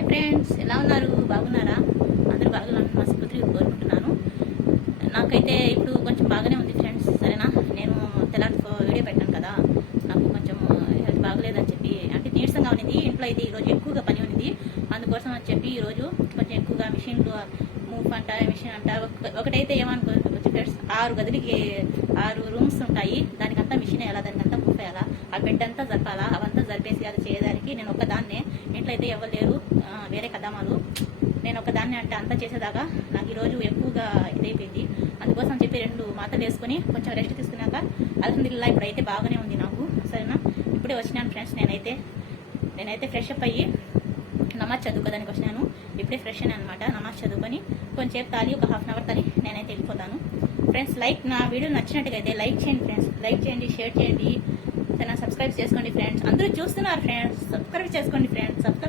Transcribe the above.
Hi friends, ఎలా ఉన్నారు? బాగున్నారా? అందరూ బాగున్నారని మనస్ఫూర్తిగా కోరుకుంటున్నాను. నాకైతే ఇప్పుడు కొంచెం బాగానే ఉంది ఫ్రెండ్స్. సరేనా, నేను తెల్లారి వీడియో పెట్టాను కదా, నాకు కొంచెం హెల్త్ బాగలేదని చెప్పి, అంటే నీరసంగా ఉన్నది. ఇంట్లో అయితే ఈరోజు ఎక్కువగా పని ఉన్నది. అందుకోసం అని చెప్పి ఈరోజు కొంచెం ఎక్కువగా మిషన్లు మూవ్ అంట, మిషన్ అంట, ఒకటైతే ఏమనుకోవచ్చు ఫ్రెండ్స్, 6 గదులకి 6 రూమ్స్ ఉంటాయి. దానికంతా మిషన్ వేయాలా, దానికంతా మూవ్ వేయాలా, ఆ బెడ్ అంతా జరపాలా, అవంతా జరిపేసి అది చేయడానికి నేను ఒక్కదాన్నే. ఇంట్లో అయితే ఎవరు లేరు, వేరే కదమాలు. నేను ఒకదాన్ని అంటే అంతా చేసేదాకా నాకు ఈరోజు ఎక్కువగా ఇదైపోయింది. అందుకోసం చెప్పి 2 మాత్రలు వేసుకొని కొంచెం రెస్ట్ తీసుకున్నాక అల్హమ్దులిల్లా ఇప్పుడైతే బాగానే ఉంది నాకు. సరేనా, ఇప్పుడే వచ్చినాను ఫ్రెండ్స్. నేనైతే ఫ్రెష్ అప్ అయ్యి నమాజ్ చదువుకోదానికి వచ్చినాను. ఇప్పుడే ఫ్రెష్ అని అనమాట. నమాజ్ చదువుకొని కొంచెంసేపు తాలి, ఒక హాఫ్ అన్ అవర్ తాలి నేనైతే వెళ్ళిపోతాను ఫ్రెండ్స్. నా వీడియో నచ్చినట్టుగా అయితే లైక్ చేయండి ఫ్రెండ్స్, లైక్ చేయండి, షేర్ చేయండి, సరేనా, సబ్స్క్రైబ్ చేసుకోండి ఫ్రెండ్స్. అందరూ చూస్తున్నారు ఫ్రెండ్స్, సబ్స్క్రైబ్ చేసుకోండి ఫ్రెండ్స్, సబ్స్క్రైబ్